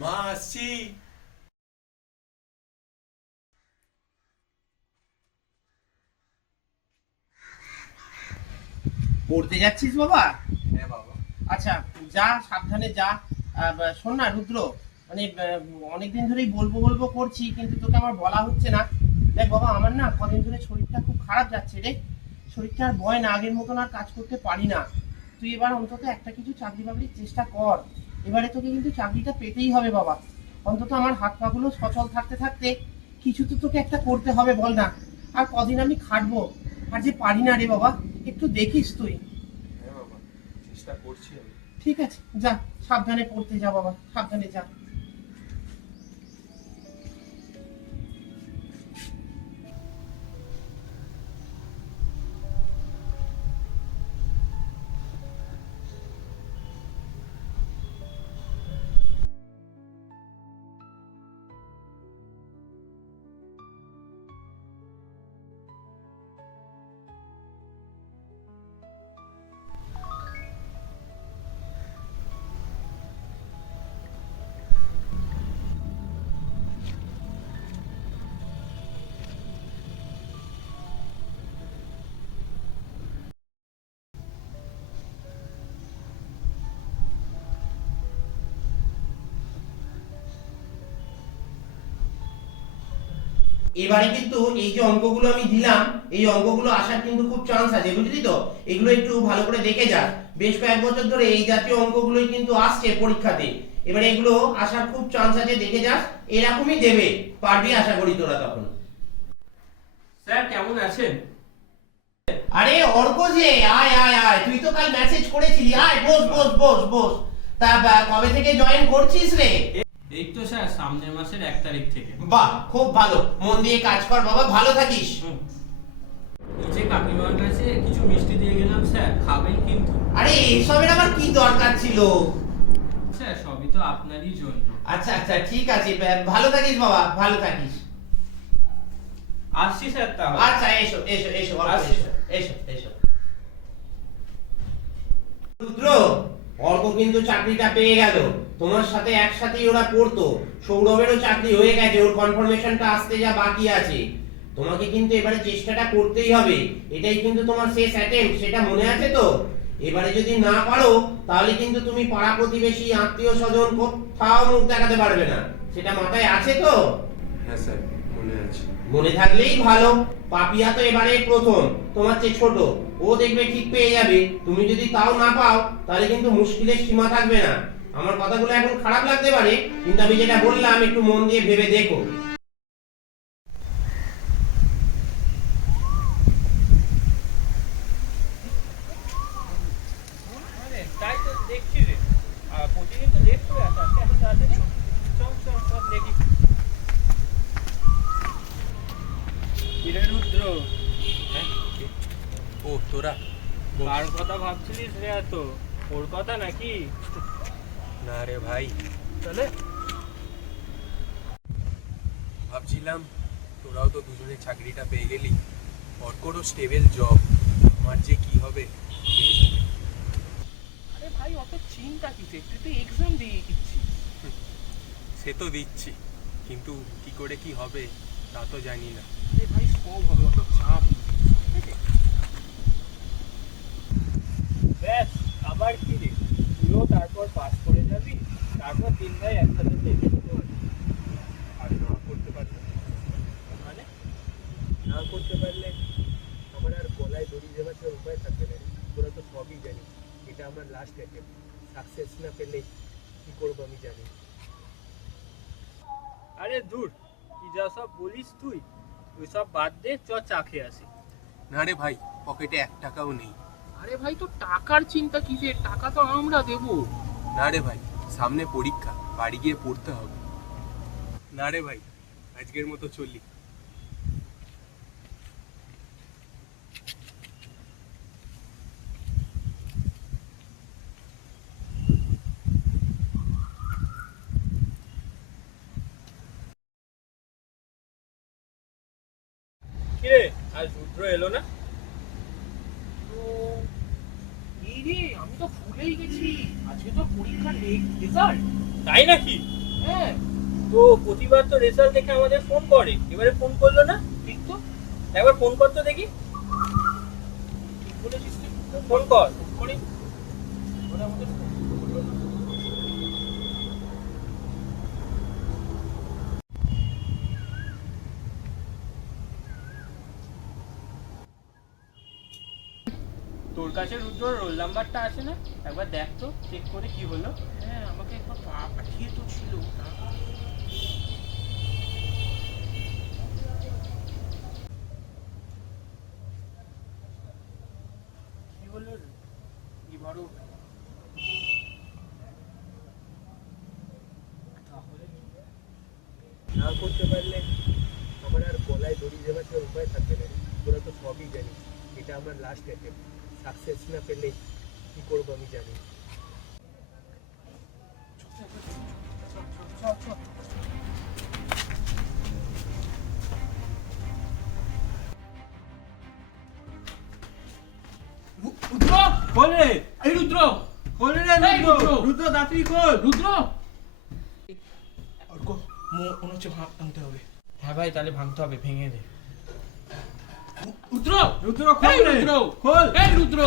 মা আসছি। পড়তে যাচ্ছিস বাবা? হ্যাঁ বাবা। আচ্ছা, যা, সাবধানে যা। শোন না রুদ্র, মানে অনেকদিন ধরেই বলবো বলবো করছি, কিন্তু তোকে আমার বলা হচ্ছে না। দেখ বাবা, আমার না কদিন ধরে শরীরটা খুব খারাপ যাচ্ছে রে। শরীরটা আর বয় না, আগের মতন আর কাজ করতে পারি না। তুই এবার অন্তত একটা কিছু চাকরি বাকরির চেষ্টা কর। এবারে তোকে কিন্তু চাকরিটা পেতেই হবে বাবা। অন্তত আমার হাত পাগুলো সচল থাকতে থাকতে কিছু তো তোকে একটা করতে হবে, বল না। আর কদিন আমি খাটবো, আর যে পারি না রে বাবা। একটু দেখিস তুই। হ্যাঁ বাবা, চেষ্টা করছি আমি। ঠিক আছে, যা, সাবধানে পড়তে যা বাবা, সাবধানে যা। এবারে কিন্তু এই যে অঙ্কগুলো আমি দিলাম, এই অঙ্কগুলো আসার কিন্তু খুব চান্স আছে, বুঝলি তো। এগুলো একটু ভালো করে দেখে যা। বেশ কয়েক বছর ধরে এই জাতীয় অঙ্কগুলোই কিন্তু আসছে পরীক্ষাতে। এবারে এগুলো আসার খুব চান্স আছে, দেখে যাস। এরকমই দেবে, পারবি আশা করি তোরা তখন। স্যার কেমন আছেন? আরে অর্ক যে, আয় আয় আয়, তুই তো কাল মেসেজ করেছিলি, আয় বস বস বস বস। তা কবে থেকে জয়েন করছিস রে? এই তো স্যার সামনের মাসের 1 তারিখ থেকে। বাহ, খুব ভালো, মন দিয়ে কাজ কর বাবা, ভালো থাকিস। এই যে কাকিমার কাছে কিছু মিষ্টি দিয়ে গেলাম স্যার, খাবেন কিন্তু। আরে এসবের আবার কি দরকার ছিল? স্যার সবই তো আপনারই জন্য। আচ্ছা আচ্ছা, ঠিক আছে, ভালো থাকিস বাবা, ভালো থাকিস। আসছি স্যার তাহলে। আচ্ছা, এসো এসো এসো বাবা, আসছি, এসো স্যার। এসো এসো। রুদ্র, অর্ক কিন্তু চাকরিটা পেয়ে গেল। তোমার সাথে একসাথেই ওরা পড়তো। সৌরভেরও চাকরি হয়ে গেছে, ওর কনফার্মেশনটা আসতে যা বাকি আছে। তোমাকে কিন্তু এবারে চেষ্টাটা করতেই হবে। এটাই কিন্তু তোমার শেষ অ্যাটেম্প, সেটা মনে আছে তো? এবারে যদি না পারো, তাহলে কিন্তু তুমি পাড়া প্রতিবেশী, আত্মীয় স্বজন কোথাও মুখ দেখাতে পারবে না। সেটা মাথায় আছে তো? হ্যাঁ স্যার, মনে আছে। মনে থাকলেই ভালো। পাপিয়া তো এবারে প্রথম, তোমার চেয়ে ছোট। ও দেখবে ঠিক পেয়ে যাবে। তুমি যদি তাও না পাও, তাহলে কিন্তু মুশকিলের সীমা থাকবে না। আমার কথাগুলো এখন খারাপ লাগতে পারে, কিন্তু আমি যেটা বললাম একটু মন দিয়ে ভেবে দেখো। তাই তো দেখছি রে, প্রতিদিন তো লেট করে আসা, আজকে এত তাড়াতাড়ি। চল চল সব দেখি। কিরে রুদ্র, হ্যাঁ, ও তোরা? কার কথা ভাবছিলিস রে এত? ওর কথা নাকি? না রে ভাই, তাহলে ভাবছিলাম তোরাও তো দুজনে চাকরিটা পেয়ে গেলি, অর্করও স্টেবল জব, আমার যে কি হবে কে জানে। আরে ভাই অত চিন্তা কিসে, তুই তো এক্সাম দিয়ে দিচ্ছিস। সে তো দিচ্ছি, কিন্তু কি করে কি হবে তা তো জানি না। আরে ভাই সব হবে, অত চাপ নিস না, ঠিক আছে? ব্যাস, আবার কি রে, তুইও তারপর পাস করে যাবি, তারপর 3 ভাই একসাথে দেখে নেবো। আর না করতে পারলে, মানে না করতে পারলে আমার আর গলায় দড়ি দেওয়ার তো উপায় থাকবে না রে। তোরা তো সবই জানিস, এটা আমার লাস্ট অ্যাটেম্প। সাকসেস না পেলে কি করবো আমি জানি না। আরে দূর, কি যা সব বলিস তুই, ওই সব বাদ দে, চ চা খেয়ে আসি। না রে ভাই, পকেটে 1 টাকাও নেই। আরে ভাই তো টাকার চিন্তা কিসের, টাকা তো আমরা দেবো। না রে ভাই, সামনে পরীক্ষা, বাড়ি গিয়ে পড়তে হবে। না রে ভাই, আজকের মতো চলি। কিরে, আজ রুদ্র এলো না? তো এই রে, আমি তো ভুলেই গেছি, আজকে তো পরীক্ষার রেজাল্ট। তাই নাকি? হ্যাঁ তো প্রতিবার তো রেজাল্ট দেখে আমাদের ফোন করে, এবারে ফোন করলো না। ঠিক তো। একবার ফোন কর তো দেখি। ঠিক বলেছিস তুই। ফোন কর। করি। ওরা আমাদের ফোন করলো না। তোর কাছে রুদ্র রোল নাম্বারটা আছে না? একবার দেখ তো, চেক করে কি হলো। হ্যাঁ আমাকে একবার পাঠিয়ে তো ছিল ওটা। কি হলো রে? এবারও তাহলে কি? না করতে পারলে আমার আর গলায় দড়ি দেওয়ার ছাড়া উপায় থাকবে না রে। তোরা তো সবই জানিস এটা আমার লাস্ট অ্যাটেম্প। সাকসেস না পেলে কি করবো আমি জানি। রুদ্র খোল রে, এই রুদ্র খোল রে এই রুদ্র! রুদ্র তাড়াতাড়ি খোল। রুদ্র অর্ক মনে হচ্ছে ভাঙতে হবে। হ্যাঁ ভাই তাহলে ভাঙতে হবে, ভেঙে দে। রুদ্র রুদ্র খোল এই রে, রুদ্র খোল। এই রুদ্র